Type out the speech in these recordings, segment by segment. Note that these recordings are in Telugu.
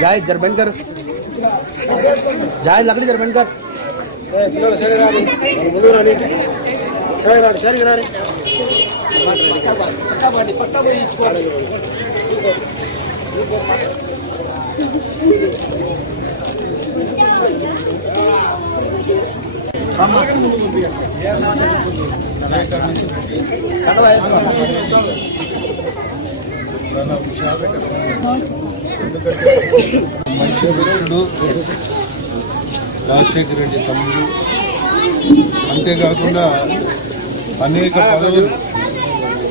जाए जरबन कर जाए लकड़ी जरबन कर మంచి వ్యక్తుడు రాజశేఖర రెడ్డి తమ్ముడు. అంతేకాకుండా అనేక పదవులు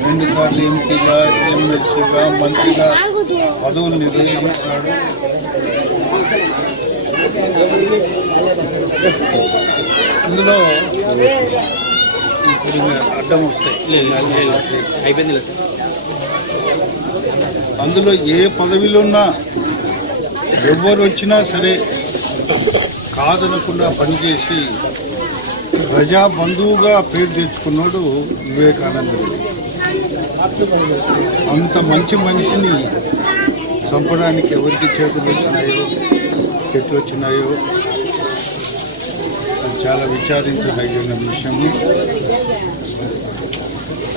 2 సార్లు ఎంపీగా, ఎమ్మెల్సీగా, మంత్రిగా పదవులు నిర్వహించాడు. ఇందులో అడ్డం వస్తాయి. అందులో ఏ పదవిలో ఉన్నా ఎవరు వచ్చినా సరే కాదనకుండా పనిచేసి ప్రజా బంధువుగా పేరు తెచ్చుకున్నాడు వివేకానందుడు. అంత మంచి మనిషిని చంపడానికి ఎవరికి చేతులు వచ్చినాయో చెట్లు వచ్చినాయో చాలా విచారించదగిన విషయము.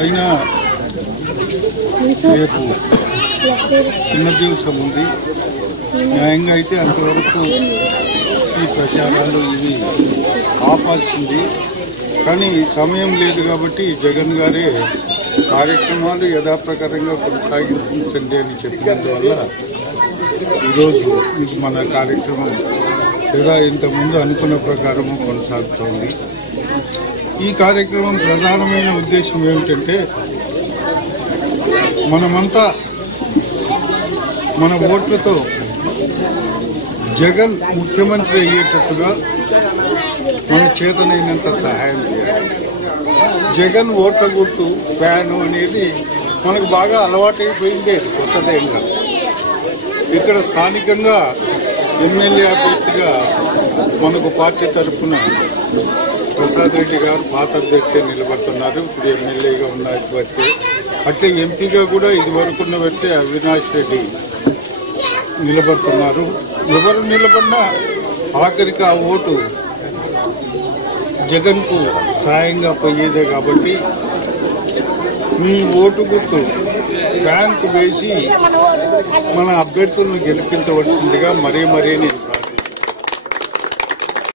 అయినా రేపు చిన్న దివసం ఉంది. న్యాయంగా అయితే అంతవరకు ఈ ప్రచారాలు ఇవి ఆపాల్సింది. కానీ సమయం లేదు కాబట్టి జగన్ గారే కార్యక్రమాలు యథాప్రకారంగా కొనసాగించండి అని చెప్పినందువల్ల ఈరోజు ఇది మన కార్యక్రమం లేదా ఇంతకుముందు అనుకున్న ప్రకారము కొనసాగుతోంది. ఈ కార్యక్రమం ప్రధానమైన ఉద్దేశం ఏమిటంటే మనమంతా మన ఓట్లతో జగన్ ముఖ్యమంత్రి అయ్యేటట్టుగా మన చేతనైనంత సహాయం చేయాలి. జగన్ ఓట్ల గుర్తు ఫ్యాను అనేది మనకు బాగా అలవాటైపోయిందే, కొత్తదేం కాదు. ఇక్కడ స్థానికంగా ఎమ్మెల్యే అభ్యర్థిగా మనకు పార్టీ తరఫున ప్రసాద్ రెడ్డి గారు పాత అభ్యర్థి నిలబడుతున్నారు. ఇప్పుడు ఎమ్మెల్యేగా ఉన్న అభ్యర్థి. అట్లే ఎంపీగా కూడా ఇది వరకున్న వ్యక్తి అవినాష్ రెడ్డి నిలబడుతున్నారు. ఎవరు నిలబడినా ఆఖరికి ఆ ఓటు జగన్ కు సాయంగా పోయేదే కాబట్టి మీ ఓటు గుర్తు ఫ్యాన్ కు వేసి మన అభ్యర్థులను గెలిపించవలసిందిగా మరీ నేను